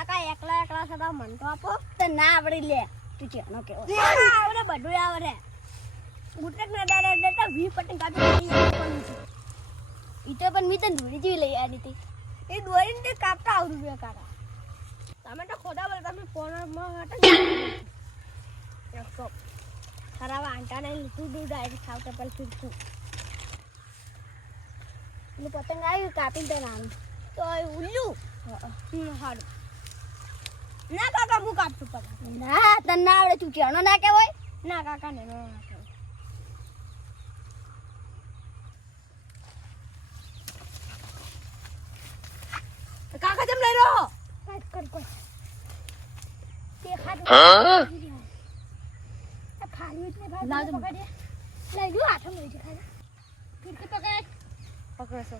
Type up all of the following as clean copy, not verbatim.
કાકા એકલા એકલા સદા મન તો આપો તો ના આવડી લે તું ચેનો કેવો આવડે બધું આવડે ઉટક ના દાડા દેતા 20 પટંગ કાપી ઈ તો પણ મી તને દોરી જેવી લઈ આવી હતી એ દોરીને તે કાપતા આવડું બે કાકા તમે તો ખોટા બોલ તમે ફોનમાં હતા એકસો ખરાબ આંટા ને લીધું દૂધ આવી ખાવતા પેલ ફીરતું એટલે પતંગ આવ્યું કાપીને તો નાનું તો ઉલ્લું સારું ના કાકા હું કાપશું પતંગ ના તને ના આવડે તું ચેનો ના કહેવાય ના કાકા ને ના કહેવાય કાકા જમ લઈ રહ્યો કર તે ખાતું ખાલી એટલે ભાઈ પકડે લઈ લ્યો હાથમાં લઈ જા ખાલી ફિર કે પકડશો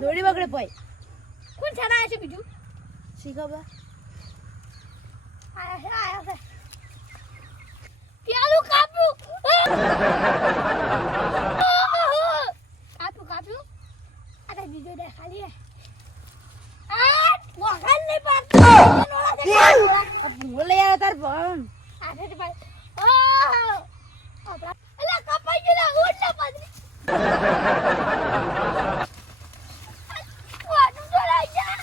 દોડી બગડે ભાઈ કોણ છાના છે બીજું શીખવા આયા છે પેલું કાપ્યું આ તો બીજો દે ખાલી આ વગન નહીં પાડતો બોલે યાર તાર ભણ આ છે ભાઈ અલા કપાઈ ગયો ઉડ ના પાદરી વાડું દોરાઈ જા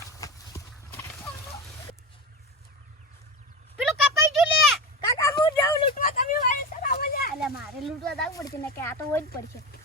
પેલું કપાઈ ગયું લે કાકા હું જાઉં લૂટવા તમે વાળે સરાવા જા અલે મારે લૂટવા જાવ પડશે ને કે આ તો હોય જ પડશે